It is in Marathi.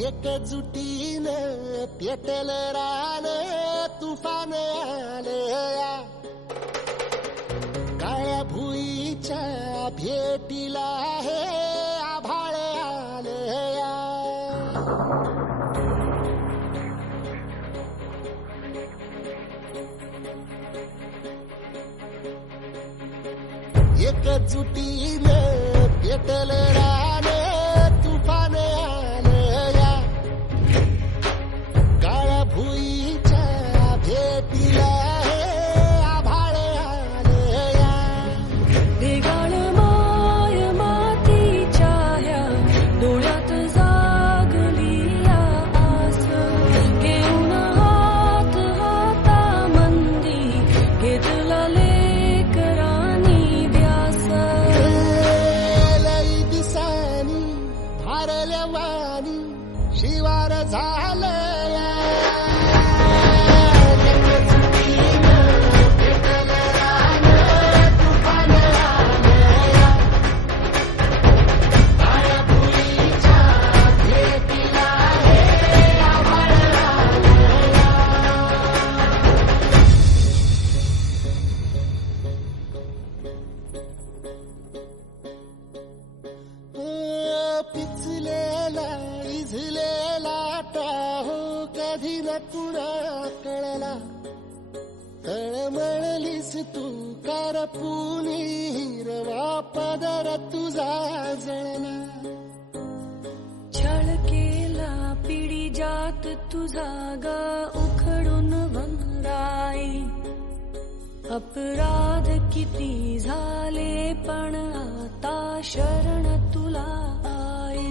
एकजुटीने पेटल रान तुफान आलया काळ्या भुईच्या भेटीला हे आभाळ आलया एकजुटीने पेटल रान तुफान आलया काळ्या भुईच्या भेटीला हे आभाळ आलया वेगाळ माय मातीच्या ह्या डोळ्यात जागली या आस घेऊन हात हातामंदी घेतला लेकरांनी ध्यास लई दिसानी भारल्या वाणी शिवार झालया पिचलेला इझलेला टाहो कधी न कुणा कळला तळमळलीस तू कारपुनी हिरवा पदर तुझा जळला छळ केला पिढी जात तुझा ग उखडून वंगाई अपराध किती झाले पण आता शरण तुला आई